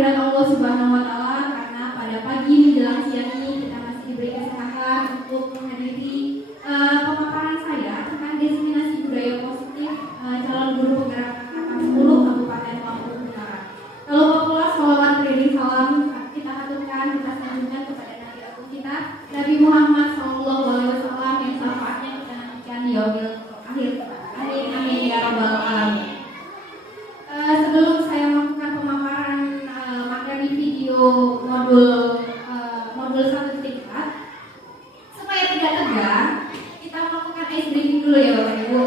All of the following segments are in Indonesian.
kehadirat Allah Subhanahu wa Ta'ala, karena pada pagi menjelang siang ini kita masih diberi kesempatan untuk menghadiri pemaparan saya tentang diseminasi budaya positif calon guru penggerak angkatan 10 Kabupaten Lampung Utara. Kalau pula sholawat beriring salam kita haturkan, kita sanjungkan kepada Nabi Agung kita, Nabi Muhammad SAW, yang syafaatnya kita nantikan di yaumil akhir. Amin ya rabbal alamin. Sebelum saya melakukan pemaparan materi video modul 1 tingkat, supaya tidak tegang, kita melakukan ice breaking dulu ya Bapak Ibu.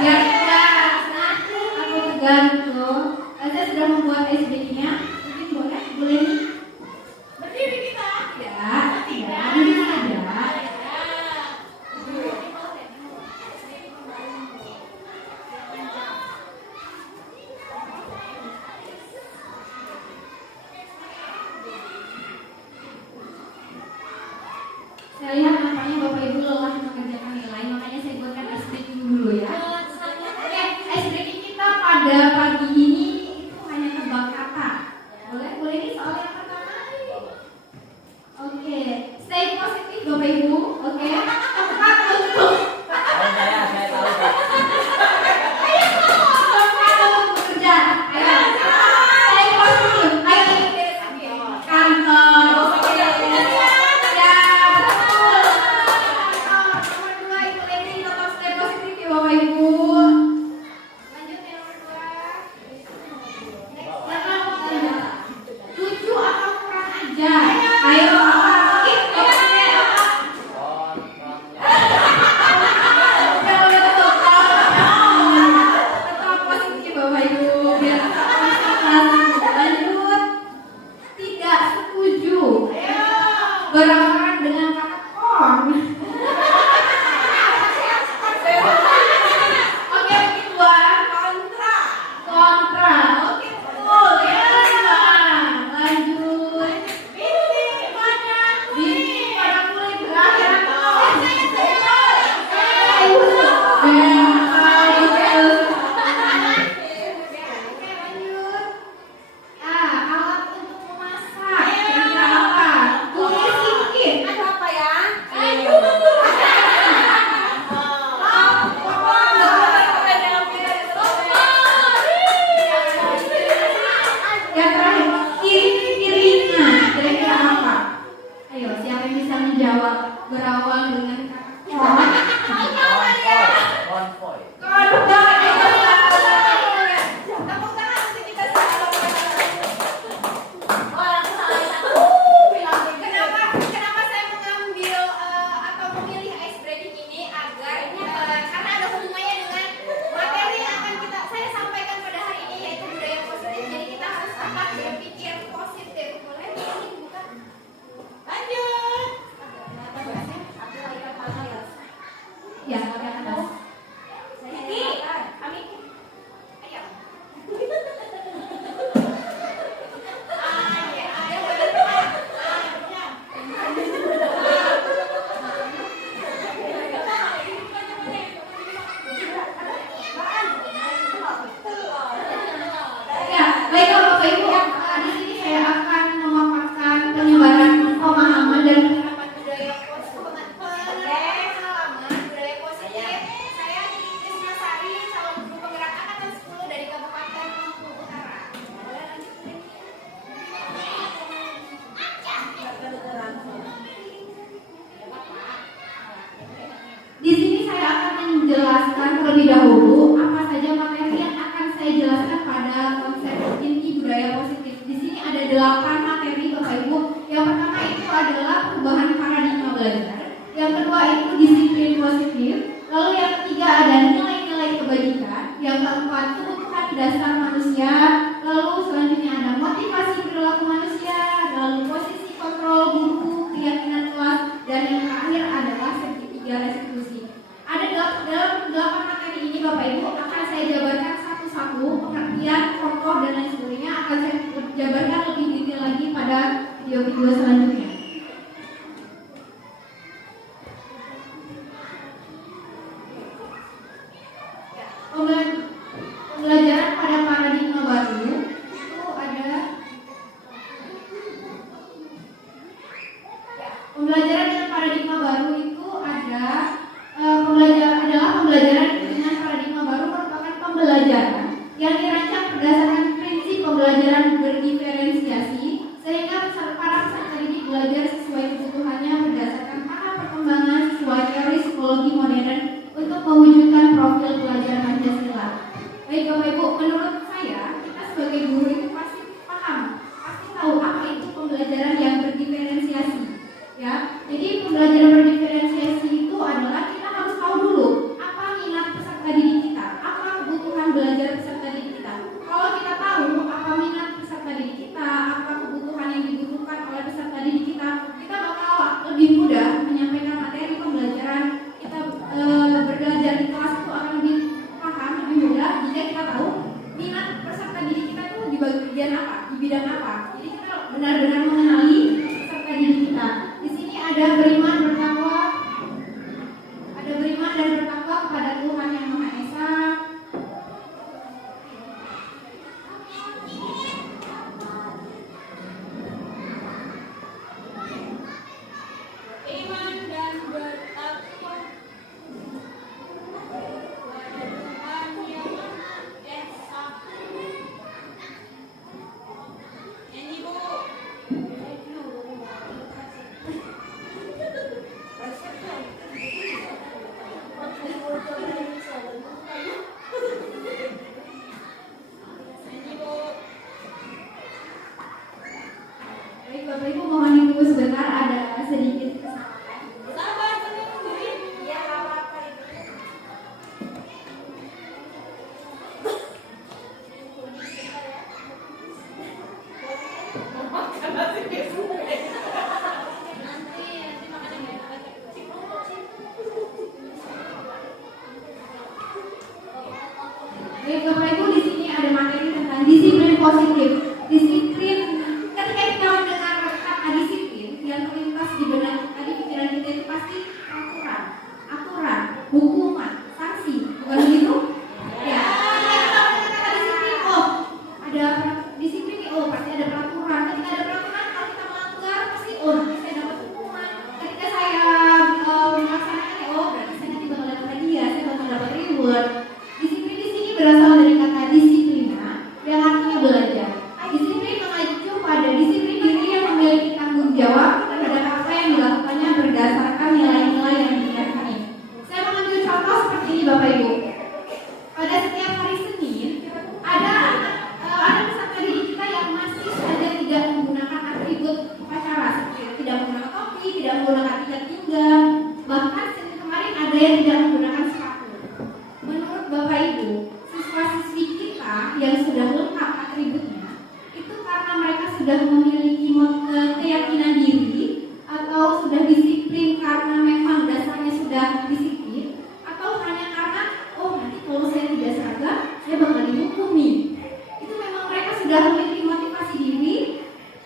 Biar tidak atau tegang gitu. Saya sudah membuat ice breakingnya. Mungkin boleh nih. Berdiri kita. Tidak. Berdiri saja. Saya lihat nampaknya Bapak Ibu lelah mengerjakan nilai, makanya saya buatkan ice breaking dulu ya. Oke, ice breaking kita pada pagi ini itu hanya tebak kata. Boleh ini soal yang pertama. Oke, stay positif Bapak Ibu. Oke, tepat untuk. Saya tahu. Ayo, tepat untuk bekerja. Ayo, stay positif. Ayo, kantor. Bapak Ibu, lanjut yang nomor 2. Lucu atau kurang ajar? Ayo, tetap positif Bapak Ibu, biar lanjut. Tidak setuju. Berlawanan dengan kata kon. Kontra. Oke, betul ya. Lanjut. Bintik pada kulit berakhir. Lanjut. Alat untuk memasak. Kira-kira apa? Tulis sedikit. Ada apa ya? Yang terakhir, piring-piringan. Kira-kira apa? Ayo, siapa yang bisa menjawab berawal dengan konvoy. Tepuk tangan untuk kita semua. Kenapa saya mengambil atau memilih ice breaking ini agar karena ada hubungannya dengan materi yang akan saya sampaikan pada hari ini, yaitu budaya positif. Jadi kita harus tetap berpikir positif. Boleh bukan? Lanjut. Ya, pakai atas. Ini, kami. Ayo. Ya, baiklah Bapak Ibu, di sini saya akan memaparkan penyebaran pemahaman dan penerapan budaya positif. Saya Krisna Sari, calon guru penggerak angkatan 10 dari Kabupaten Lampung Utara. Boleh lanjut ini? Di sini saya akan menjelaskan terlebih dahulu apa saja materi yang akan saya jelaskan pada konsep inti budaya positif. Di sini ada 8 materi Bapak Ibu. Yang pertama itu adalah perubahan paradigma belajar. Yang kedua itu disiplin positif. Lalu yang ketiga ada nilai-nilai kebajikan. Yang keempat kebutuhan dasar manusia. Lalu selanjutnya ada motivasi perilaku manusia. Lalu posisi kontrol guru, keyakinan kelas, dan yang terakhir adalah segitiga restitusi. Ada dalam 8 materi ini Bapak Ibu akan saya jabarkan satu-satu, pengertian, contoh dan lain sebagainya akan saya jabarkan lebih detail lagi pada video-video selanjutnya. Pembelajaran pada paradigma baru itu ada Pembelajaran dengan paradigma baru itu ada pembelajaran dengan paradigma baru merupakan pembelajaran yang dirancang berdasarkan prinsip pembelajaran berdiferensiasi sehingga para peserta didik belajar sesuai kebutuhannya berdasarkan tahap perkembangan sesuai teori psikologi modern untuk mewujudkan profil pelajar Pancasila. Baik Bapak Ibu, menurut saya kita sebagai guru itu pasti paham, pasti tahu apa itu pembelajaran yang berdiferensiasi. Ya, jadi pembelajaran berdiferensiasi itu adalah kita harus tahu dulu apa minat peserta didik kita, apa kebutuhan belajar peserta didik kita. Kalau kita tahu apa minat peserta didik kita, apa kebutuhan yang dibutuhkan oleh peserta didik kita bakal lebih mudah menyampaikan materi pembelajaran. Kita belajar di kelas itu akan lebih paham, lebih mudah jika kita tahu minat peserta didik kita itu di bagian apa, di bidang apa. Jadi kita benar-benar mengenali peserta didik kita. Di sini ada beriman dan bertakwa kepada Tuhan Yang Maha Esa. Iman dan bertakwa kepada Tuhan Yang Maha Esa. Nyanyi Bu. Baik Bapak Ibu, mohon ditunggu sebentar, ada sedikit kesalahan. Sabar tungguin. Ya apa-apa itu. Makan nasi kesu. Nanti makan yang enak. Baik Bapak Ibu, di sini ada materi tentang disiplin positif. Disiplin, ketika kita mendengar kata disiplin, yang terlintas di benak kita, di pikiran kita itu pasti aturan, hukuman, sanksi, bukan begitu? Ya. Ketika kita mendengar kata disiplin, oh ada disiplin nih, oh pasti ada peraturan. Ketika ada peraturan, kalau kita melanggar pasti oh nanti saya dapat hukuman. Ketika saya melaksanakannya, oh berarti saya nanti bakal dapat hadiah, saya bakal dapat reward. Disiplin di sini berasal dari kata disiplina yang artinya belajar. Disiplin mengacu pada disiplin diri yang memiliki tanggung jawab terhadap apa yang dilakukannya berdasarkan nilai-nilai yang diyakini. Saya mengambil contoh seperti ini Bapak Ibu. Pada setiap hari Senin ada peserta didik kita yang masih saja tidak menggunakan atribut upacara seperti tidak menggunakan topi, tidak menggunakan ikat pinggang, bahkan Senin kemarin ada yang tidak menggunakan sepatu. Menurut Bapak Ibu, siswa-siswi kita yang sudah lengkap atributnya itu karena mereka sudah memiliki keyakinan diri atau sudah disiplin karena memang dasarnya sudah disiplin, atau hanya karena oh nanti kalau saya tidak seragam saya bakal dihukum nih. Itu memang mereka sudah memiliki motivasi diri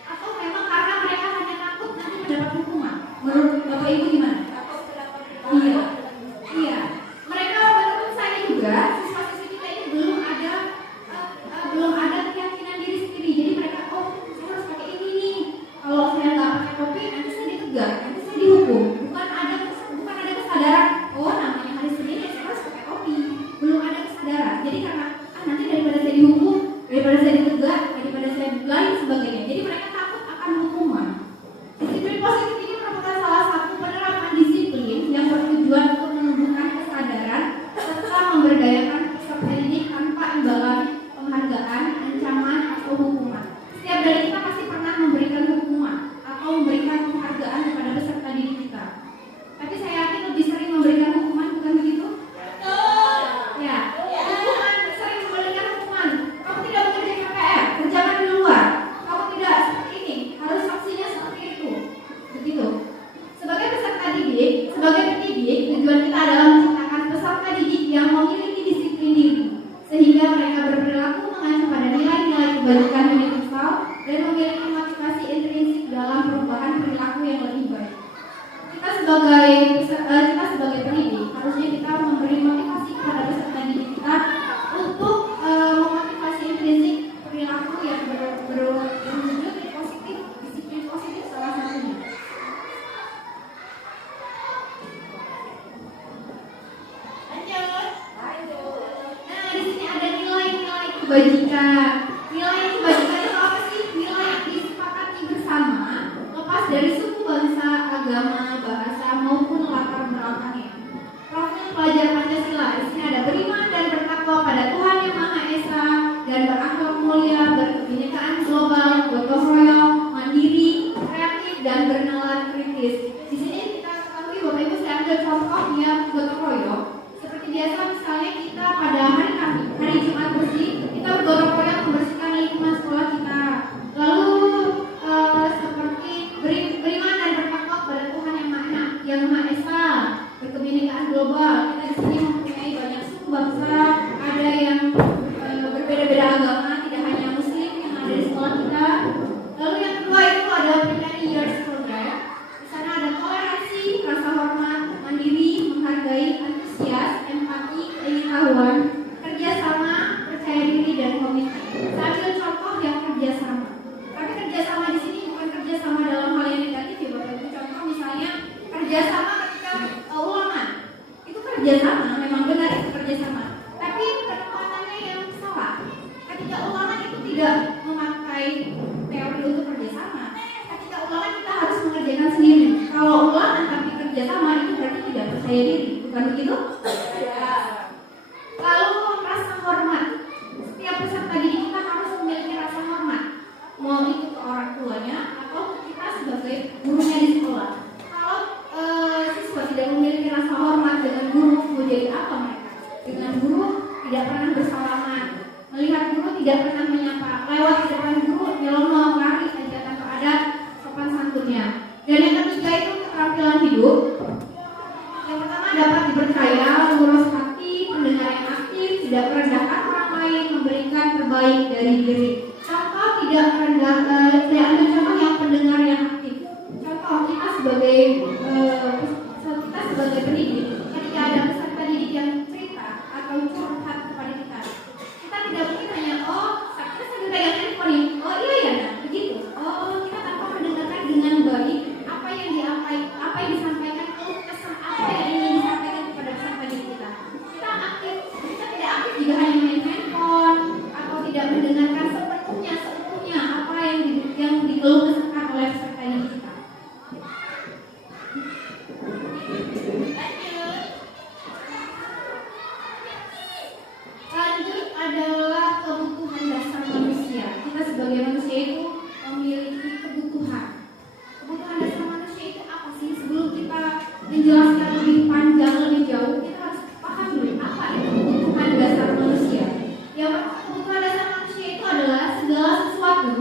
atau memang karena mereka hanya takut nanti mendapat hukuman. Menurut Bapak Ibu gimana? Iya. Mereka menurut saya juga siswa-siswi kita ini belum ada keyakinan diri sendiri. Jadi mereka oh saya harus pakai ini nih. Kalau saya nggak pakai topi dari suku, bangsa, agama, bahasa maupun latar belakangnya. Profil pelajar Pancasila di sini ada beriman dan bertakwa pada Tuhan Yang Maha Esa dan berakhlak mulia, berkebinekaan global, gotong royong, mandiri, kreatif dan bernalar kritis. Di sini kita ketahui Bapak Ibu, saya ambil contoh yang gotong royong. Seperti biasa misalnya kita pada hari Jumat bersih, kita bergotong royong membersihkan lingkungan sekolah kita. Lalu seperti beriman dan bertakwa kepada Tuhan Yang Maha Esa, berkebinekaan global. Kita di sini mempunyai banyak suku bangsa, ada yang berbeda-beda agama, tidak hanya Muslim yang ada di sekolah kita. Lalu yang kedua itu ada Pre-10 Years Program. Di sana ada toleransi, rasa hormat, mandiri, menghargai, antusias, empati, pengetahuan, kerjasama, percaya diri dan komitmen. Saya ambil contoh yang kerjasama. Tapi kerjasama di sini bukan kerjasama dalam hal yang negatif ya Bapak Ibu. Contoh misalnya kerjasama ketika ulangan, itu kerjasama, memang benar itu kerjasama. Tapi penempatannya yang salah. Ketika ulangan itu tidak memakai teori untuk kerjasama. Ketika ulangan kita harus mengerjakan sendiri. Kalau ulangan tapi kerjasama itu berarti tidak percaya diri, bukan begitu? Lalu rasa hormat. Setiap peserta didik kita harus memiliki rasa hormat. Mau itu ke orang tuanya atau kita sebagai gurunya di sekolah. Kalau siswa tidak memiliki rasa hormat dengan guru, mau jadi apa mereka? Dengan guru tidak pernah bersalaman, melihat guru tidak pernah menyapa, lewat di depan guru nyelonong lari saja tanpa ada sopan santunnya. Dan yang ketiga itu keterampilan hidup. Yang pertama dapat dipercaya, lurus hati, pendengar yang aktif, tidak merendahkan orang lain, memberikan terbaik dari diri. Contoh tidak rendah, saya ambil contoh yang pendengar yang aktif. Contoh kita sebagai pendidik, ketika ada peserta didik yang cerita atau curhat kepada kita tidak mungkin hanya kita sambil pegang handphone ini, iya ya nah, begitu. Kita tanpa mendengarkan dengan baik apa yang disampaikan, kesan apa yang ingin disampaikan kepada peserta didik kita. Kita tidak aktif jika hanya main handphone atau tidak mendengarkan seutuhnya apa yang dikeluh kesahkan oleh peserta didik kita. Lanjut adalah kebutuhan dasar manusia. Kita sebagai manusia itu memiliki kebutuhan. Kebutuhan dasar manusia itu apa sih? Sebelum kita menjelaskan lebih panjang, lebih jauh, kita harus paham dulu apa itu kebutuhan dasar manusia. Yang pertama, kebutuhan dasar manusia itu adalah segala sesuatu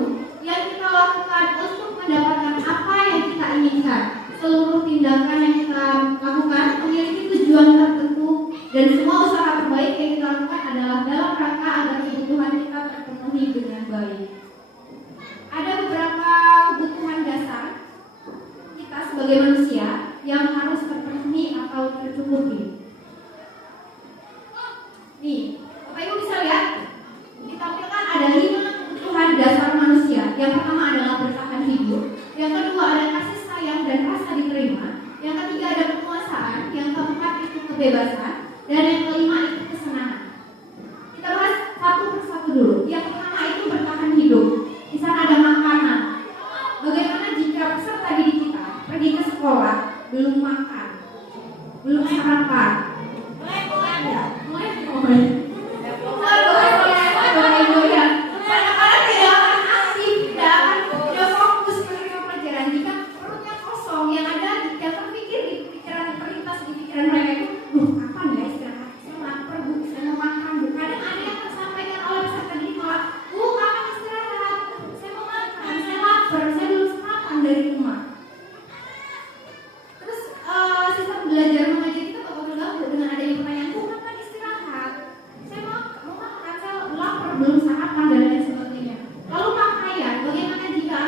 yang kita lakukan untuk mendapatkan apa yang kita inginkan. Seluruh tindakan yang kita lakukan memiliki tujuan tertentu dan semua usaha terbaik yang kita lakukan adalah dalam rangka agar kebutuhan kita terpenuhi dengan baik. Ada beberapa kebutuhan dasar kita sebagai manusia yang harus terpenuhi atau tercukupi. Nih, Bapak Ibu bisa lihat ditampilkan ada 5 kebutuhan dasar manusia. Yang pertama adalah bertahan hidup, yang kedua ada kasih sayang dan rasa diterima, yang ketiga ada penguasaan, yang keempat itu kebebasan, dan yang kelima itu kesenangan. Kita bahas satu persatu dulu. Yang pertama itu bertahan hidup. Di sana ada makanan. Bagaimana jika peserta didik kita pergi ke sekolah belum makan, belum sarapan? Belum sarapan dan lain sebagainya. Lalu pakaian, bagaimana jika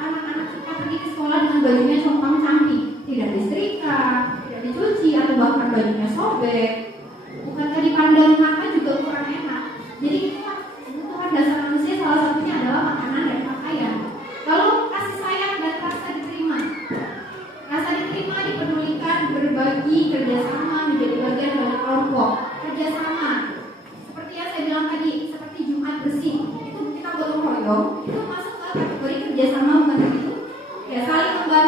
anak-anak kita pergi ke sekolah dengan bajunya compang-camping, tidak disetrika, tidak dicuci, atau bahkan bajunya sobek, bukankah dipandang mata juga kurang enak. Jadi kebutuhan dasar manusia salah satunya adalah makanan dan pakaian. Lalu kasih sayang dan rasa diterima. Rasa diterima dipedulikan, berbagi, kerjasama, menjadi bagian dari kelompok, kerjasama. Seperti yang saya bilang tadi, seperti Jumat bersih, itu kita gotong royong, itu masuk ke kategori kerjasama, bukan begitu? Ya, saling membantu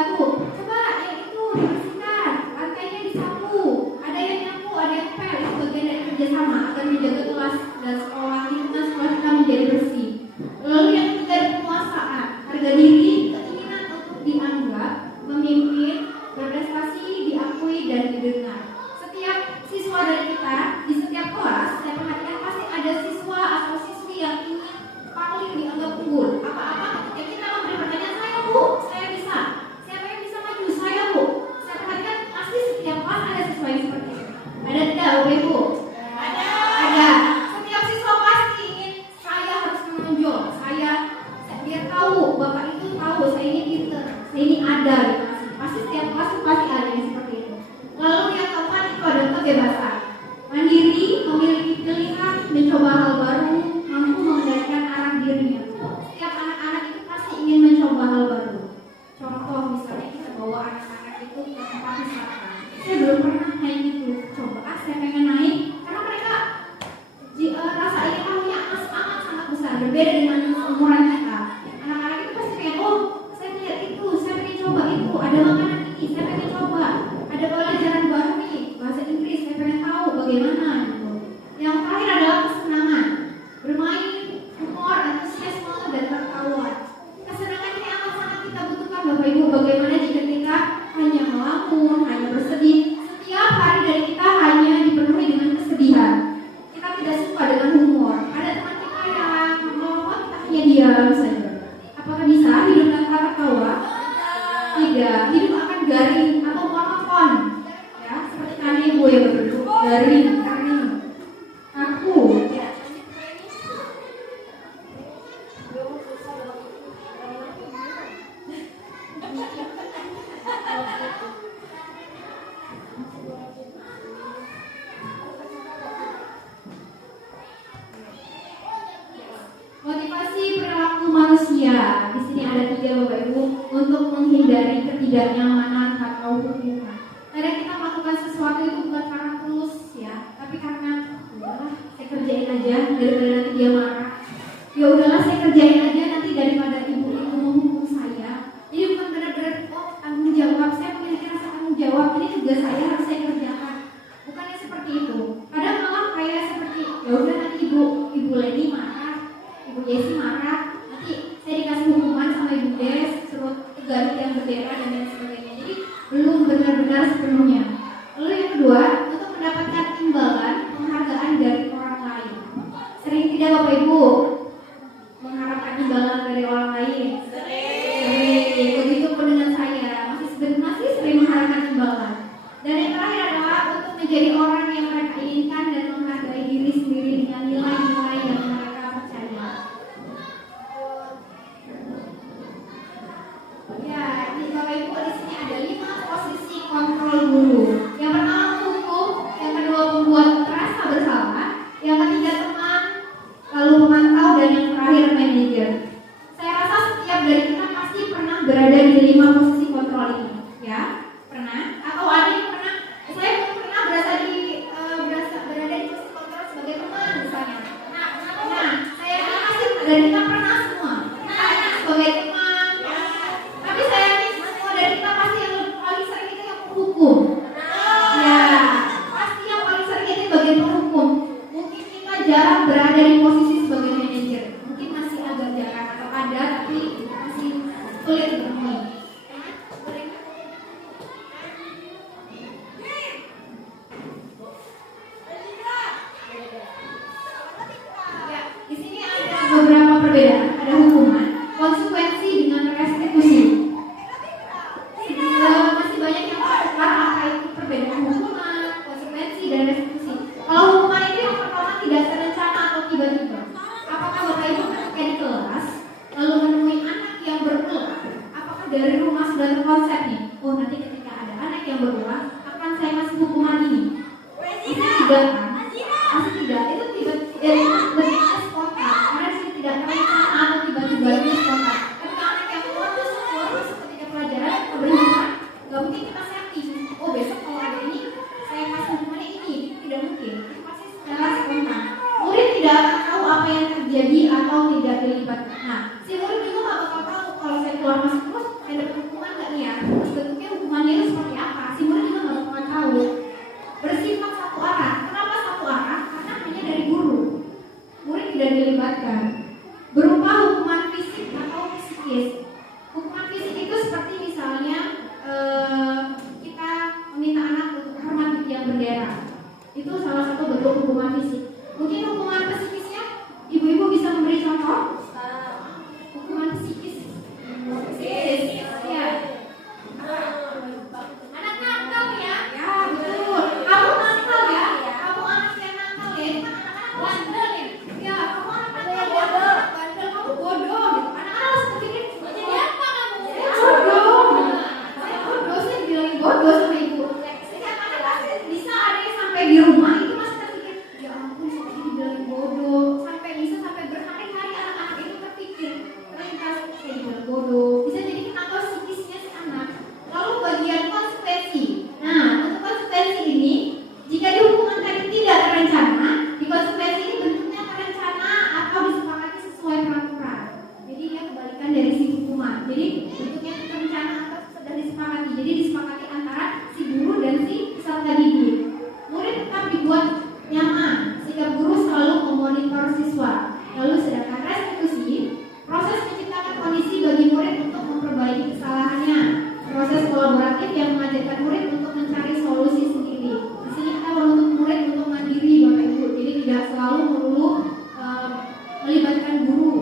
bapak itu tahu saya ini pinter, saya ini ada gitu. Pasti setiap kelas pasti ada yang seperti itu. Lalu yang keempat itu ada kebebasan, mandiri, memiliki pilihan, mencoba hal baru, mampu mengendalikan arah dirinya. Setiap anak-anak itu pasti ingin mencoba hal baru. Contoh misalnya kita bawa anak-anak itu ke tempat wisata. Saya belum pernah naik itu, coba saya pengen naik karena mereka rasa ingin tahunya sangat besar, berbeda dengan umuran kita. Anak-anak itu pasti pengen, oh saya lihat itu, saya pengen coba itu, ada makanan ini, saya pengen coba, ada pelajaran baru nih, bahasa Inggris, saya pengen tahu bagaimana gitu. Yang terakhir adalah kesenangan, bermain, humor, antusiasme, dan tertawa. Kesenangan ini amat sangat kita butuhkan Bapak Ibu. Bagaimana jika kita hanya melamun, hanya bersedih, setiap hari dari kita hanya dipenuhi dengan kesedihan. Kita tidak suka dengan humor. Ada teman kita yang melompat, kita hanya diam saja. Apakah bisa hidup tanpa tertawa? Tidak. Hidup akan garing atau monoton. Ya, seperti tadi Ibu ya berdua, garing, aku. Ya. Motivasi perilaku manusia. Di sini ada 3 Bapak Ibu untuk menghindari ketidaknyamanan atau hubungan. Kadang kita melakukan sesuatu itu bukan karena tulus ya, tapi karena udahlah saya kerjain aja daripada nanti dia marah. Ya udahlah saya kerjain aja nanti daripada ibu itu menghukum saya. Jadi bukan benar-benar tanggung jawab, saya memiliki rasa tanggung jawab, ini tugas saya harus saya kerjakan. Bukannya seperti itu. Kadang malah kayak seperti ya udah nanti ibu Leni marah, Ibu Yesi marah, nanti saya dikasih hukuman sama Ibu Des, suruh ganti yang bendera dan lain sebagainya. Jadi belum benar-benar sepenuhnya. Lalu yang kedua, untuk mendapatkan imbalan penghargaan dari orang lain. Sering tidak Bapak Ibu mengharapkan imbalan dari orang lain? Sering. Begitu pun dengan saya, masih sering mengharapkan imbalan. Dan yang terakhir adalah untuk menjadi orang yang mereka inginkan dan menghargai diri sendiri dengan nilai-nilai yang mereka percaya. Ya, di Bapak Ibu di sini ada 5 posisi kontrol guru. Yang pertama hukum, yang kedua membuat merasa bersalah, yang ketiga teman, lalu pemantau, dan yang terakhir manajer. Saya rasa setiap dari kita pasti pernah berada di 5 posisi kontrol ini, ya? Pernah? Atau ada yang pernah? Saya belum pernah berada di posisi kontrol sebagai teman misalnya. Nah, saya pasti dari kita pernah semua. Kita sebagai teman, tapi saya yakin semua dari kita pasti yang paling sering itu yang menghukum. Ya, pasti yang paling sering itu bagian penghukum. Mungkin kita jarang berada di posisi sebagai manajer. Mungkin masih agak jarang atau ada tapi masih sulit ditemui. Ya, di sini ada beberapa perbedaan. Ada hukuman, konsekuensi dengan restitusi. Masih banyak yang tertukar apa itu perbedaan hukuman, konsekuensi, dan restitusi. Kalau hukuman itu yang pertama tidak terencana atau tiba-tiba. Apakah Bapak Ibu ketika di kelas lalu menemui anak yang berulah? Apakah dari rumah sudah terkonsep nih? Oh nanti ketika ada anak yang berulah akan saya kasih hukuman ini. Pasti tidak kan? Pasti tidak. Itu tiba-tiba spontan. Karena sih tidak terencana atau tiba-tiba itu spontan. Tapi anak yang keluar ketika pelajaran kita beri hukuman, nggak mungkin kita setting. Oh besok kalau ada ini saya kasih hukumannya ini. Tidak mungkin. Itu pasti secara spontan. Murid tidak akan tahu apa yang terjadi atau tidak dilibatkan. Nah, si murid juga nggak bakal tahu kalau saya keluar masuk terus saya dapat hukuman nggak nih ya? Terus bentuknya hukumannya itu seperti apa? Si murid juga nggak bakal tahu. Bersifat satu arah. Kenapa satu arah? Karena hanya dari guru. Murid tidak dilibatkan. Berupa hukuman fisik atau psikis. Hukuman fisik itu seperti misalnya kita meminta anak untuk hormat di tiang bendera. Itu salah satu bentuk hukuman fisik. Mungkin hukuman psikisnya, ibu-ibu bisa memberi contoh? Hukuman psikis. Ya. Anak nakal ya? Ya betul. Kamu nakal ya? Kamu anak yang nakal ya? Itu kan anak-anak bandel ya? Ya, kamu anak nakal ya? Bandel, kamu bodoh gitu. Anak-anak harus berpikir seperti Jadi bentuknya itu rencana atau sudah disepakati. Jadi disepakati antara si guru dan si peserta didik. Murid tetap dibuat nyaman sehingga guru selalu memonitor siswa. Lalu sedangkan restitusi, proses menciptakan kondisi bagi murid untuk memperbaiki kesalahannya. Proses kolaboratif yang mengajarkan murid untuk mencari solusi sendiri. Di sini kita menuntut murid untuk mandiri, Bapak Ibu. Jadi tidak selalu melulu melibatkan guru.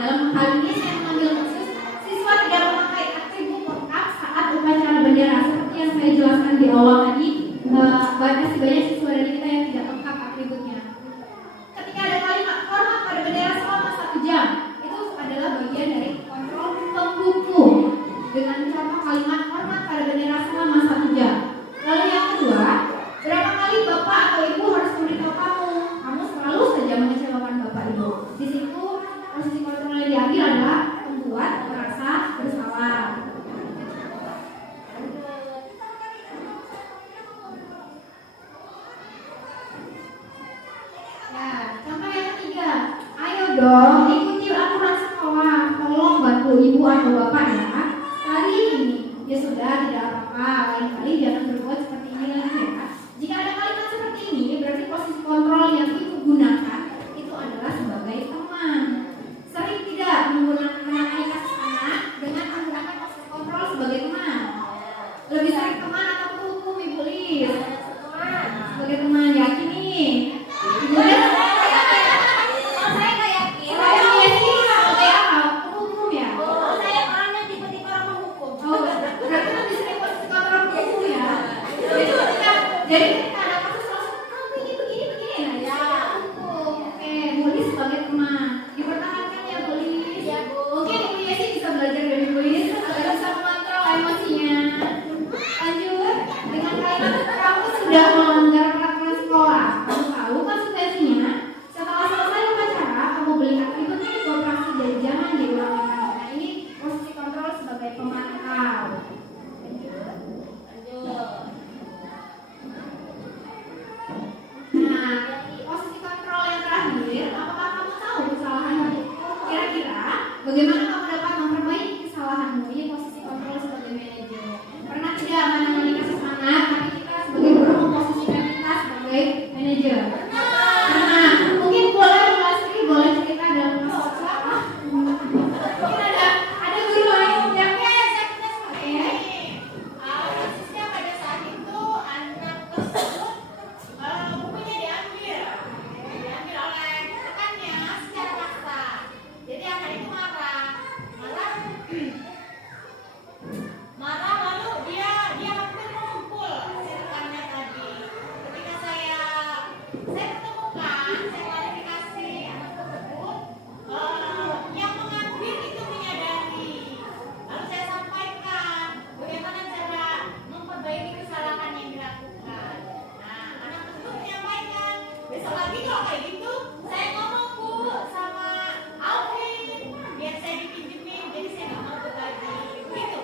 Dalam hal ini saya mengambil khusus siswa tidak memakai atribut lengkap saat upacara bendera seperti yang saya jelaskan di awal tadi. Masih banyak siswa dari kita yang tidak lengkap atributnya. Ketika ada kalimat hormat pada bendera selama 1 jam, itu adalah bagian dari kontrol penghukum dengan contoh kalimat hormat pada bendera selama 1 jam. Lalu yang kedua, berapa kali bapak atau ibu harus memberitahu kamu selalu saja mengecewakan bapak ibu. Di situ posisi kontrol yang diambil adalah membuat merasa bersalah. Ya, contoh yang ketiga, ayo dong ikuti aturan sekolah, tolong bantu ibu atau bapak ya. Kali ini ya sudah tidak apa-apa, lain kali jangan berbuat seperti ini lagi ya. Jika ada kalimat seperti ini, berarti posisi kontrol yang ibu gunakan itu adalah sebagai teman. Sering tidak menggunakan kasus anak dengan menggunakan posisi kontrol sebagai teman. Lebih sering teman atau hukum Ibu Lis? Sebagai teman, yakin nih? Ibu Lis? Kalau saya nggak yakin. Saya yakin sebagai apa? Hukum ya? Oh, saya orangnya tipe-tipe orang menghukum. Oh, berarti lebih sering posisi kontrol hukum ya? Jadi ketika ada kasus langsung begini nah ya hukum. Oke, Bu Lis sebagai teman dipertahankan ya Bu Lis. Iya, Bu. Mungkin Ibu Yesi bisa belajar dari Bu Lis agar bisa mengontrol emosinya. Lanjut dengan kalimat kamu sudah melanggar peraturan sekolah. Kamu tahu konsekuensinya. Setelah selesai upacara, kamu beli atributnya di koperasi dan jangan diulang-ulang. Nah ini posisi kontrol sebagai pemantau. Lanjut. Nah, posisi kontrol yang terakhir, apakah kamu tahu kesalahanmu? Kira-kira bagaimana kamu dapat memperbaiki kesalahanmu? Ini posisi kontrol sebagai manajer. Pernah tidak menangani kasus anak, tapi kita sebagai guru memposisikan kita sebagai manajer? Pernah. Mungkin boleh Lastri, boleh cerita dalam kasus apa? Mungkin ada guru yang Kasusnya pada saat itu anak tersebut bukunya diambil oleh rekannya secara paksa. Jadi anak itu marah lalu dia hampir mengumpul si rekannya tadi. Ketika saya temukan, saya klarifikasi anak tersebut, yang mengambil itu menyadari. Lalu saya sampaikan bagaimana cara memperbaiki kesalahan yang dilakukan. Nah, anak tersebut menyampaikan, besok lagi kalau kayak gitu, saya ngomong Bu sama Alvin, biar saya dipinjemin, jadi saya nggak mau lagi. Begitu.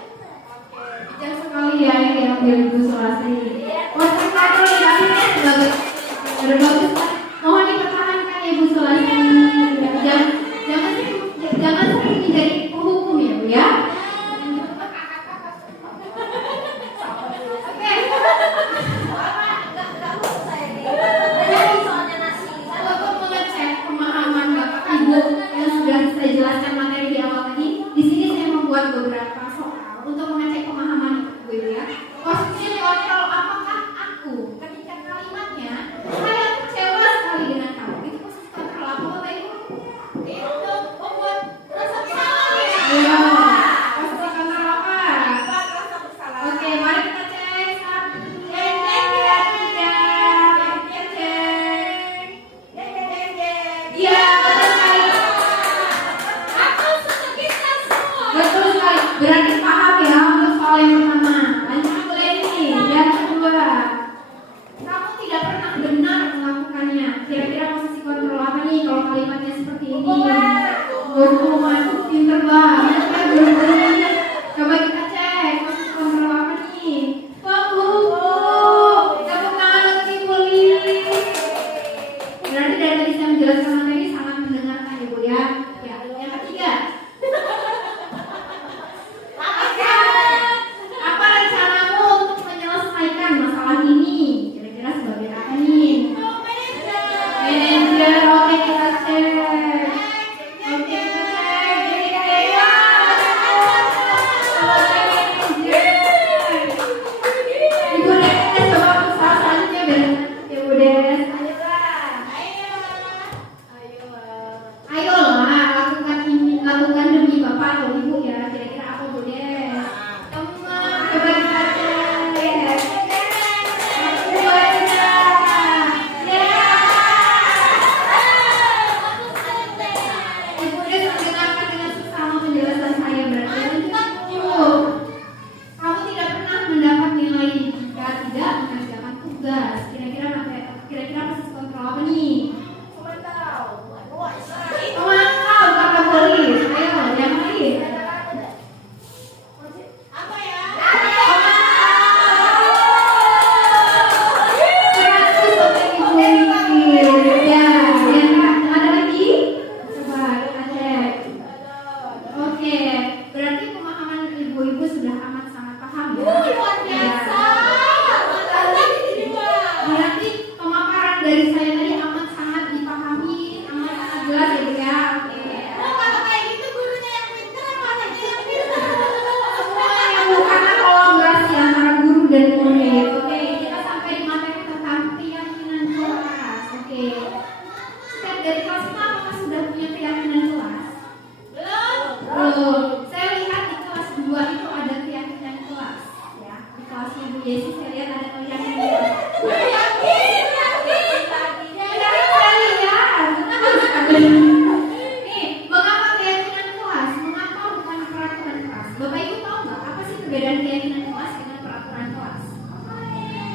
bijak sekali ya yang diambil Ibu Sulastri. Posisi kontrol diambilnya sebagai bagus. Mohon dipertahankan ya Ibu Sulastri. Jangan sering menjadi penghukum ya Bu ya. Oke. Nggak lulus saya nih. Jadi soalnya nasi. Untuk mengecek pemahaman Bapak Ibu yang sudah saya jelaskan materi di awal tadi, di sini saya membuat beberapa soal untuk mengecek pemahaman Ibu ya. Posisi kontrol apakah aku ketika kalimatnya saya kecewa sekali dengan kamu, itu posisi kontrol apa Bapak Ibu? Itu membuat rasa bersalah. Ya, posisi kontrol apa? Rasa bersalah. Oke, mari kita cek. 1, 2, 3. Iya, betul sekali. Aku sekitar semua. Betul sekali. Berarti paham ya untuk soal yang pertama. Lanjut Bu Leni. Yang kedua, kamu tidak pernah benar melakukannya. Kira-kira posisi kontrol apa nih kalau kalimatnya seperti ini? Hukuman. pinter banget ya guru-gurunya. Coba kita cek proses kontrol apa nih. Tepuk tangan untuk Ibu Lili. Berarti dari tadi saya menjelaskan materi sangat mendengarkan Ibu ya. Ya, yang ketiga. Apa rencanamu untuk menyelesaikan masalah ini? Kira-kira sebagai apa nih? Manajer, oke kita cek. Oke kita cek. Jadi kayak Ibu Des, coba untuk salah selanjutnya biar Ibu Des. Ayolah, lakukan ini, lakukan demi Bapak atau Ibu ya. Kira-kira apa Bu Des? Coba kita cek. Ibu aja. Ya. Ibu Des mendengarkan dengan seksama penjelasan saya berarti Ibu, kamu tidak pernah mendapat nilai jika tidak mengerjakan tugas. Kira-kira proses kontrol apa nih? Memantau kata polis. Ayo, yang lain. Apa ya? 100 untuk Ibu Lili. Ya, yang ada lagi? Coba kita cek. Oke, berarti pemahaman ibu-ibu sudah amat sangat paham ya. Luar biasa. Berarti pemaparan dari saya tadi amat sangat dipahami, amat sangat jelas ya Bu ya. Oke. Oh, kalau kayak gitu gurunya yang pintar apa anaknya yang pintar? Semuanya Bu, karena kolaborasi antara guru dan murid. Oke, kita sampai di materi tentang keyakinan kelas. Oke. Setiap dari kelas kita apakah sudah punya keyakinan kelas? Belum. Saya lihat di kelas 2 itu ada keyakinan kelas ya. Di kelasnya Bu Yesi saya lihat ada keyakinan kelas. Nih, mengapa keyakinan kelas? Mengapa bukan peraturan kelas? Bapak Ibu tahu nggak apa sih perbedaan keyakinan kelas dengan peraturan kelas?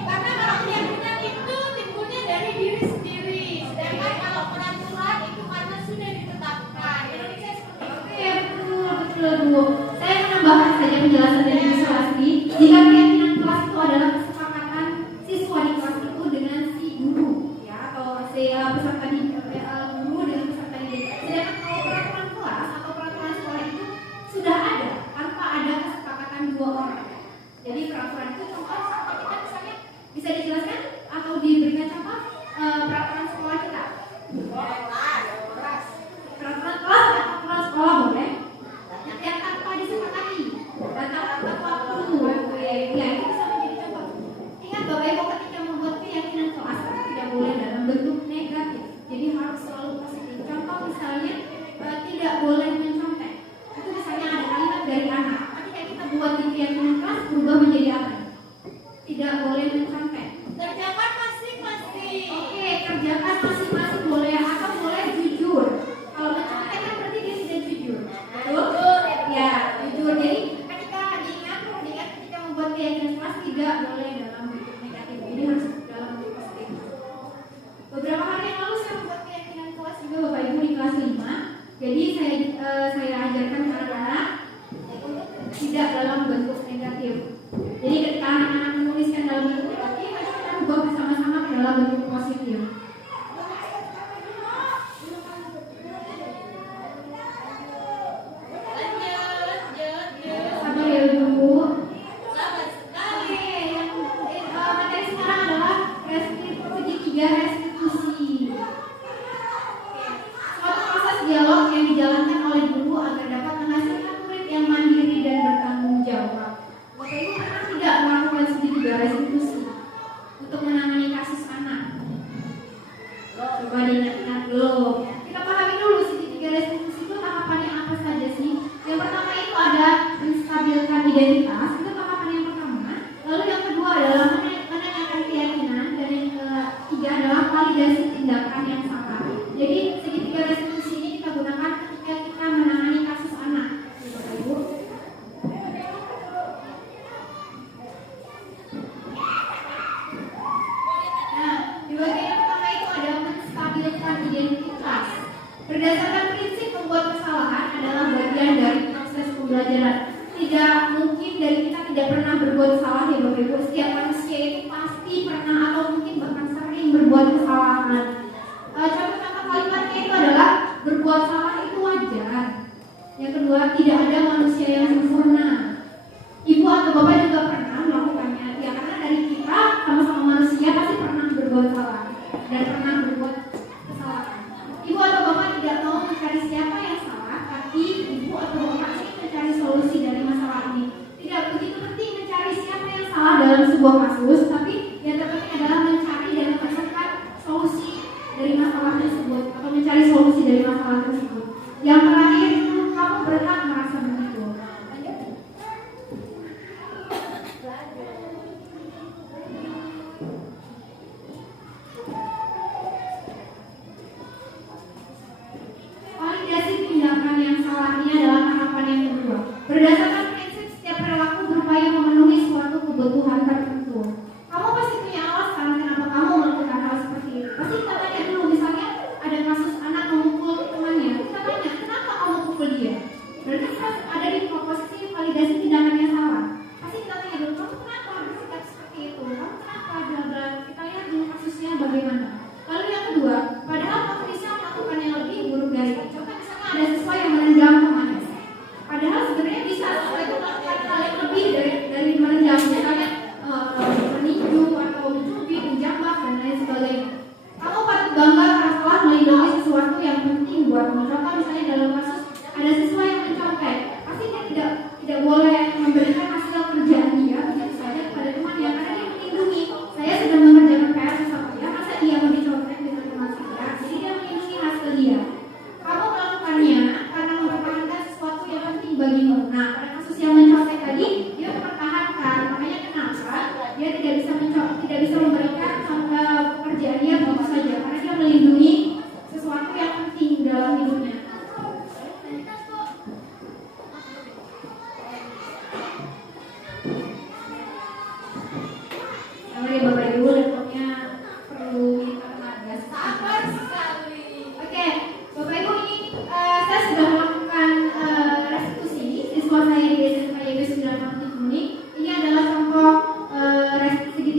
Karena kalau keyakinan itu timbulnya dari diri sendiri, sedangkan kalau peraturan itu karena sudah ditetapkan. Indonesia seperti itu. Oke, betul Bu. Saya menambahkan saja penjelasan dari Bu Sulasri. Jika keyakinan kelas itu adalah kesepakatan siswa di kelas itu dengan si guru, ya, atau si peserta didik, guru dengan peserta didik. Sedangkan kalau peraturan kelas atau peraturan sekolah itu sudah ada tanpa ada kesepakatan dua orang. Jadi peraturan itu contoh kita misalnya bisa dijelaskan atau diberikan contoh peraturan sekolah kita. Peraturan kelas atau peraturan sekolah boleh. Yang tanpa disepakati dan tanpa waktu. Ya, itu bisa menjadi contoh. Ingat Bapak Ibu ketika membuat keyakinan kelas itu tidak boleh dalam bentuk negatif. Jadi harus selalu positif. Contoh misalnya tidak boleh mencontek. Itu misalnya ada kalimat dari anak. Ketika kita buat di keyakinan kelas berubah menjadi apa? Tidak boleh mencontek. Kerjakan masing-masing. Oke, kerjakan masing-masing boleh atau boleh jujur. Kalau mencontek kan berarti dia tidak jujur. Betul? Ya, jujur. Jadi ketika diingat ketika membuat keyakinan kelas tidak boleh dalam bentuk negatif. Ini harus dalam bentuk positif. Beberapa hari yang lalu saya membuat keyakinan kelas juga Bapak Ibu di kelas 5. Jadi saya ajarkan ke anak-anak untuk tidak dalam bentuk negatif. Jadi ketika anak-anak menuliskan dalam bentuk negatif, kita ubah bersama-sama ke dalam bentuk positif. Sabar ya Bu. Sabar sekali. Oke, yang materi sekarang adalah segitiga restitusi. Suatu proses dialog yang dijalankan oleh guru agar dapat menghasilkan murid yang mandiri dan bertanggung jawab. Bapak Ibu pernah tidak melakukan segitiga restitusi untuk menangani kasus anak? Coba diingat-ingat dulu. Kita pahami dulu segitiga restitusi itu tahapannya apa saja sih? Yang pertama itu ada menstabilkan identitas, itu tahapan yang pertama. Lalu yang kedua adalah menanyakan keyakinan, dan yang ketiga adalah validasi tindakan yang salah. Jadi segitiga restitusi ini kita gunakan ketika kita menangani kasus anak. Bapak Ibu. Nah, di bagian yang pertama itu ada menstabilkan identitas. Berdasarkan prinsip membuat kesalahan adalah bagian pembelajaran. Tidak mungkin dari kita tidak pernah berbuat salah ya Bapak Ibu. Setiap manusia itu pasti pernah atau mungkin bahkan sering berbuat kesalahan. Contoh-contoh kalimatnya itu adalah berbuat salah itu wajar. Yang kedua, tidak ada manusia yang sempurna. Ibu atau Bapak juga pernah melakukannya. Ya karena dari kita sama-sama manusia pasti pernah berbuat salah dan pernah berbuat kesalahan. Ibu atau Bapak tidak mau mencari siapa yang salah, tapi Ibu atau Bapak ingin mencari solusi dari masalah ini. Tidak begitu penting mencari siapa yang salah dalam sebuah kasus, tapi yang terpenting adalah mencari dan menemukan solusi dari masalah tersebut atau mencari solusi dari masalah tersebut. Yang terakhir itu kamu berhak merasa begitu. Validasi tindakan yang salah ini adalah tahapan yang kedua. Berdasarkan prinsip setiap perilaku berupaya memenuhi suatu kebutuhan tertentu. Kamu pasti punya alasan kenapa kamu melakukan hal seperti itu. Pasti kita tanya dulu, misalnya ada kasus anak memukul temannya. Kita tanya, kenapa kamu pukul dia? Berarti kita ada di posisi validasi tindakan yang salah. Pasti kita tanya dulu, kamu kenapa bersikap seperti itu? Kamu kenapa? Bla-bla. Kita lihat dulu kasusnya bagaimana. Lalu yang kedua, padahal kamu bisa melakukan yang lebih buruk dari itu. Contoh misalnya ada siswa yang menendang temannya. Padahal sebenarnya bisa siswa itu melakukan hal yang lebih dari menendang, misalnya meninju atau mencubit, menjambak dan lain sebagainya. Kamu patut bangga karena telah melindungi sesuatu yang penting buatmu. Contoh misalnya dalam kasus ada siswa yang mencopet, pasti dia tidak boleh memberikan hasil kerjaan dia begitu saja kepada temannya karena dia melindungi. Saya sedang mengerjakan PR bersama dia, masa dia mau dicontek dengan teman saya? Jadi dia melindungi hasil dia. Kamu melakukannya karena mempertahankan sesuatu yang penting bagimu. Nah, pada kasus yang mencontek tadi, dia mempertahankan. Makanya kenapa dia tidak bisa memberikan pekerjaan dia begitu saja karena dia melindungi sesuatu yang penting dalam hidupnya. Sorry Bapak Ibu, laptopnya perlu ditenaga. Sabar sekali. Oke, Bapak Ibu ini saya sudah melakukan restitusi siswa saya di SMK YB 9 ini. Ini adalah contoh restitusi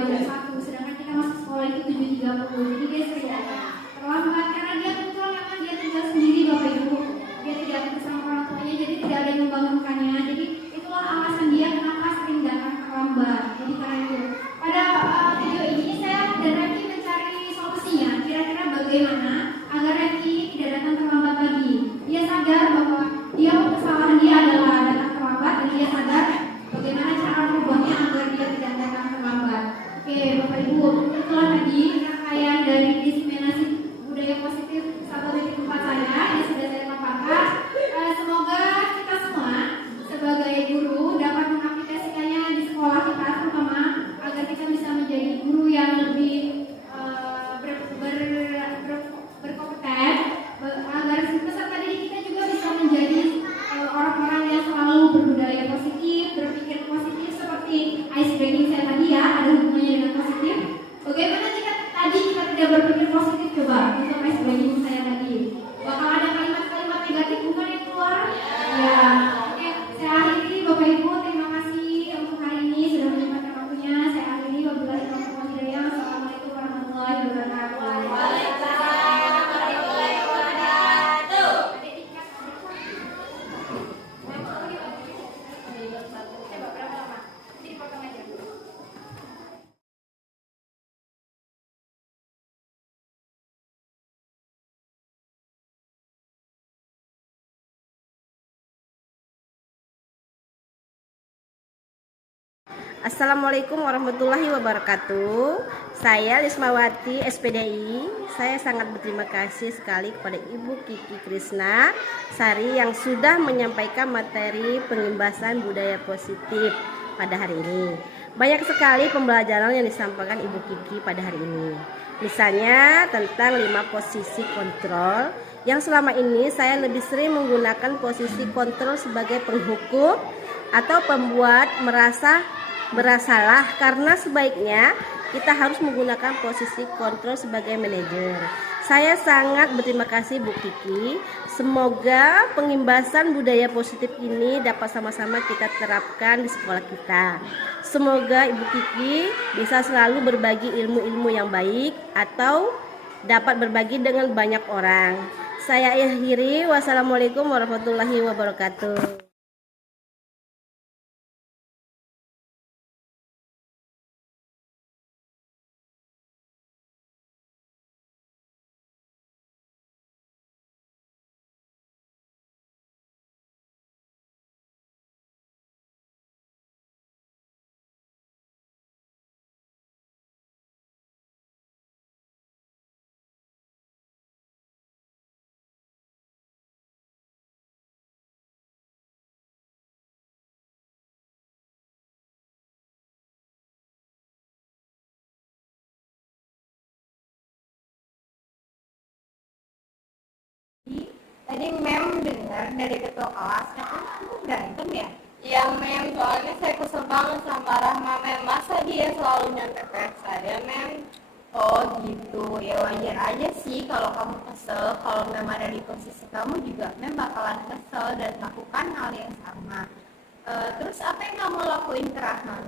jam 1, sedangkan kita masuk sekolah itu 7.30. Jadi dia sering datang terlambat karena dia kebetulan memang dia tinggal sendiri Bapak Ibu. Dia tidak bersama orang tuanya, jadi tidak ada yang membangunkannya. Jadi itulah alasan dia kenapa sering datang terlambat. Jadi karena itu pada video ini saya dan Reki mencari solusinya. Kira-kira bagaimana agar Reki tidak datang terlambat lagi. Dia sadar bahwa kesalahan dia adalah datang terlambat, dan dia sadar bagaimana cara merubahnya agar dia tidak datang terlambat. Oke, Bapak Ibu, itulah tadi rangkaian dari diseminasi budaya positif 1.4 saya yang sudah saya paparkan. Semoga kita semua sebagai guru dapat mengaplikasikannya di sekolah kita, terutama agar kita bisa menjadi guru yang lebih berkompeten, agar peserta didik kita juga bisa menjadi orang-orang yang selalu berbudaya positif, berpikir positif seperti ice breaking saya tadi ya, ada hubungannya dengan positif. Bagaimana jika tadi kita tidak berpikir positif, coba untuk ice breaking saya tadi, bakal ada kalimat-kalimat negatif bukan yang keluar? Ya. Oke, saya akhiri Bapak Ibu, terima kasih untuk hari ini sudah menyempatkan waktunya. Saya akhiri, wabillahi taufiq wal hidayah. Assalamualaikum warahmatullahi wabarakatuh. Assalamualaikum warahmatullahi wabarakatuh. Saya Lismawati SPDI. Saya sangat berterima kasih sekali kepada Ibu Kiki Krisna Sari yang sudah menyampaikan materi pengimbasan budaya positif pada hari ini. Banyak sekali pembelajaran yang disampaikan Ibu Kiki pada hari ini. Misalnya tentang 5 posisi kontrol yang selama ini saya lebih sering menggunakan posisi kontrol sebagai penghukum atau pembuat merasa bersalah, karena sebaiknya kita harus menggunakan posisi kontrol sebagai manajer. Saya sangat berterima kasih Bu Kiki. Semoga pengimbasan budaya positif ini dapat sama-sama kita terapkan di sekolah kita. Semoga Ibu Kiki bisa selalu berbagi ilmu-ilmu yang baik atau dapat berbagi dengan banyak orang. Saya akhiri, wassalamualaikum warahmatullahi wabarakatuh. Tadi Mem dengar dari ketua kelas, katanya aku berantem ya? Iya Mem, soalnya saya kesel banget sama Rahma Mem. Masa dia selalu nyontek kayak saya Mem? Oh gitu, ya wajar aja sih kalau kamu kesel. Kalau Mem ada di posisi kamu juga, Mem bakalan kesel dan melakukan hal yang sama. Terus apa yang kamu lakuin ke Rahma?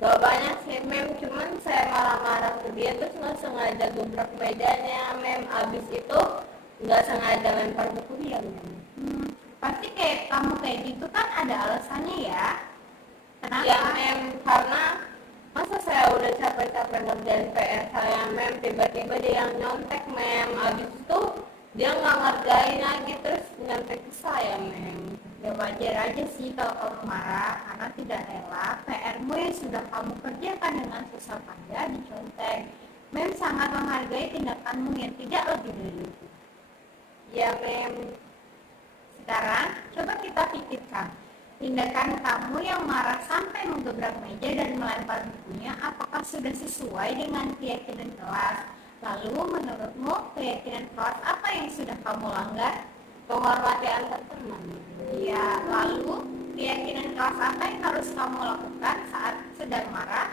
Gak banyak sih Mem, cuman saya marah-marah ke dia terus nggak sengaja gebrak mejanya Mem. Abis itu nggak sengaja lempar buku dia Mem. Pasti kayak kamu kayak gitu kan ada alasannya ya? Kenapa? Ya Mem, karena masa saya udah capek-capek ngerjain PR saya Mem, tiba-tiba dia yang nyontek Mem. Abis itu dia nggak ngerjain lagi terus nyontek ke saya Mem. Ya wajar aja sih kalau kamu marah karena tidak rela PR-mu yang sudah kamu kerjakan dengan susah payah dicontek. Mem sangat menghargai tindakanmu yang tidak lebih dari itu. Ya Mem. Sekarang coba kita pikirkan tindakan kamu yang marah sampai menggebrak meja dan melempar bukunya, apakah sudah sesuai dengan keyakinan kelas? Lalu menurutmu keyakinan kelas apa yang sudah kamu langgar? Menghormati antar teman. Ya, lalu keyakinan kelas apa yang harus kamu lakukan saat sedang marah?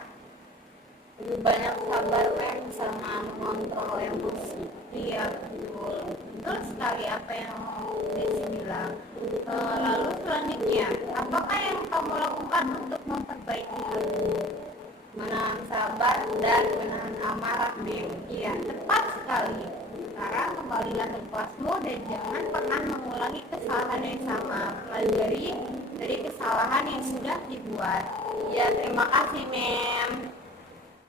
Lebih banyak sabar Mem sama mengontrol emosi. Iya betul, betul sekali apa yang Desi bilang. Lalu selanjutnya, apakah yang kamu lakukan untuk memperbaiki hal ini? Menahan sabar arah B. Iya, tepat sekali. Sekarang kembalilah ke kelasmu dan jangan pernah mengulangi kesalahan yang sama. Pelajari dari kesalahan yang sudah dibuat. Ya, terima kasih, Mem.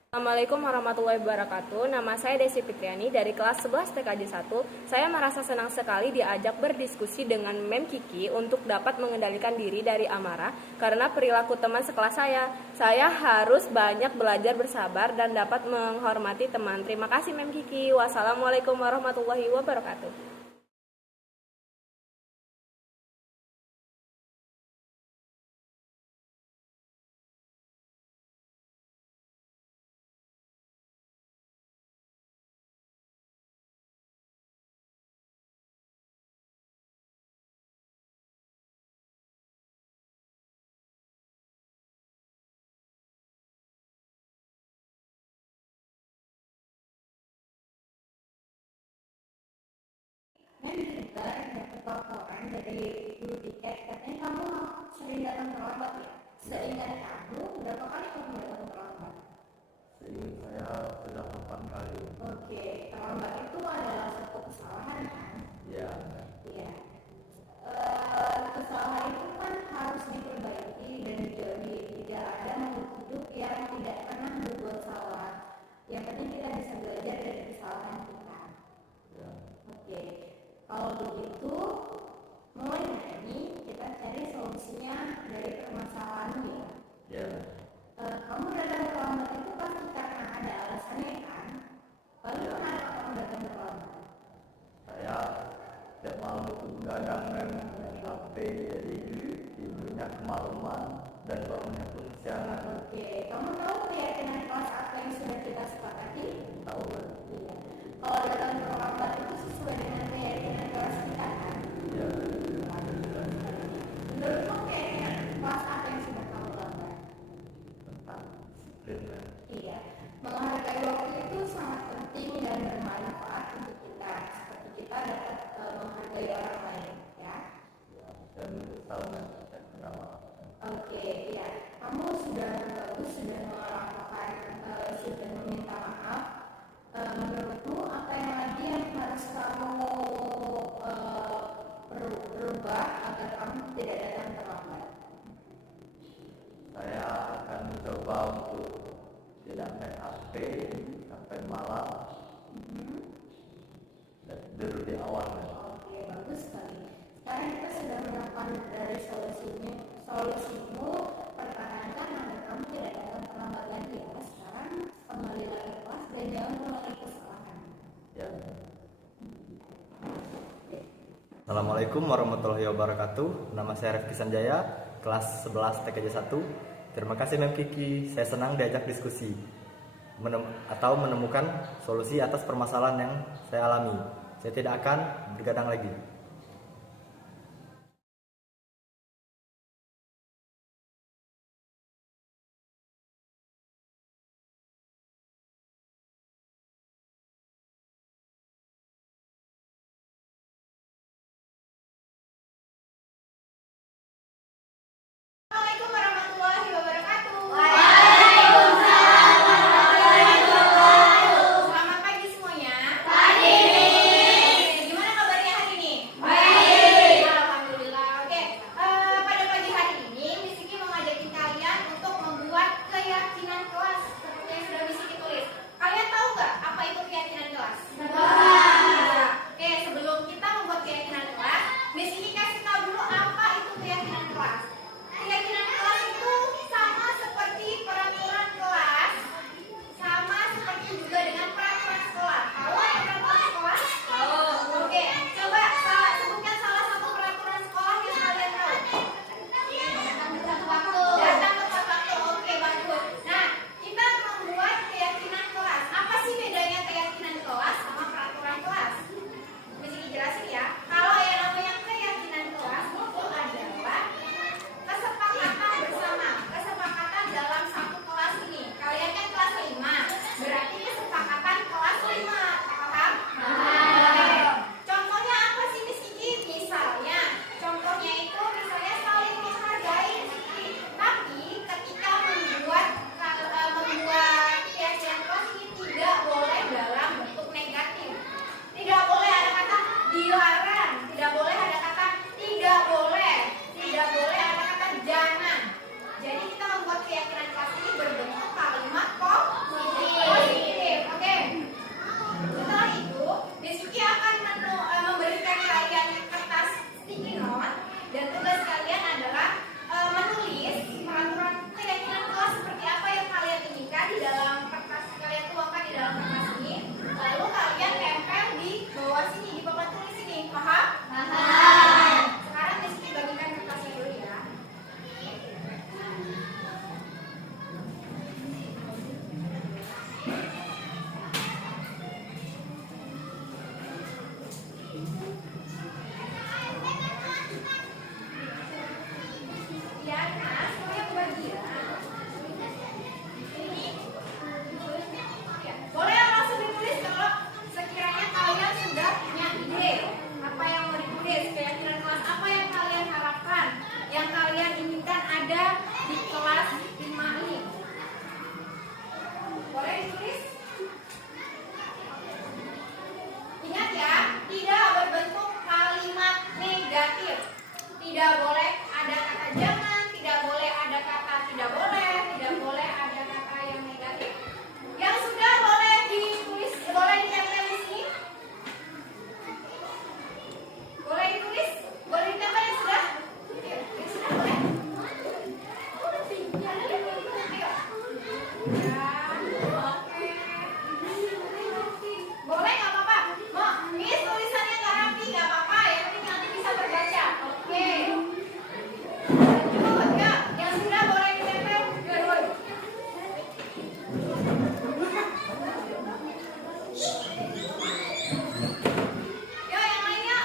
Assalamualaikum warahmatullahi wabarakatuh. Nama saya Desi Fitriani dari kelas 11 TKJ 1. Saya merasa senang sekali diajak berdiskusi dengan Mem Kiki untuk dapat mengendalikan diri dari amarah karena perilaku teman sekelas saya. Saya harus banyak belajar bersabar dan dapat menghormati teman. Terima kasih Mem Kiki. Wassalamualaikum warahmatullahi wabarakatuh. Mem dengar dapat laporan dari guru tiket, katanya kamu sering datang terlambat ya? Seingat kamu, berapa kali kamu datang terlambat? Seingat saya sudah 8 kali. Oke, terlambat itu adalah satu kesalahan kan? Ya, Iya. Kesalahan itu kan harus diperbaiki dan dijauhi. Tidak ada makhluk hidup yang tidak pernah berbuat salah. Yang penting kita bisa belajar dari kesalahan kita. ya. Oke, kalau begitu mulai hari ini kita cari solusinya dari permasalahanmu ya. Ya, Kamu datang terlambat itu pasti karena ada alasannya kan? Lalu kenapa kamu datang terlambat? saya tiap malam itu begadang dan main HP, jadi tidurnya kemalaman dan bangunnya pun kesiangan. Oke, kamu tahu keyakinan kelas apa yang sudah kita sepakati? Tahu kan? Iya. Kalau datang terlambat itu sesuai dengan keyakinan kelas kita kan? Ya, Menurutmu keyakinan kelas apa yang sudah kamu langgar? tentang disiplin. Iya, menghargai waktu itu sangat penting dan bermanfaat untuk kita. Seperti kita dapat menghargai orang lain, ya. Dan misalnya saya kenal Oke, ya. Kamu sudah bagus, sudah melakukan, sudah meminta maaf. Menurutmu apa yang lagi yang harus kamu berubah agar kamu tidak datang terlambat? saya akan mencoba untuk tidak main HP sampai malam dan tidur di awal. Oke, bagus sekali. Sekarang kita sudah menemukan dari solusimu, pertahankan agar kamu tidak datang terlambat lagi ya. Sekarang kembali lagi ke kelas dan jangan mengulangi kesalahan. Ya. Assalamualaikum warahmatullahi wabarakatuh. Nama saya Rifki Sanjaya, kelas 11 TKJ 1. Terima kasih Mem Kiki, saya senang diajak diskusi atau menemukan solusi atas permasalahan yang saya alami. Saya tidak akan bergadang lagi. Assalamualaikum warahmatullahi wabarakatuh. Selamat pagi semuanya. Pagi. Gimana kabarnya hari ini? tidak boleh ada kata jangan, tidak boleh ada kata tidak boleh, tidak boleh ada kata yang negatif. Yang sudah boleh ditulis, boleh ditempel di sini. Boleh ditulis, boleh ditempel yang sudah. Yang sudah boleh. Ayo. Ya, oke. Boleh nggak apa-apa? Mau, ini tulisannya nggak rapi nggak apa-apa. Yang penting nanti bisa terbaca. Oke. Lanjut ya. Yang sudah boleh ditempel. Dua-dua. Ya, yang lainnya.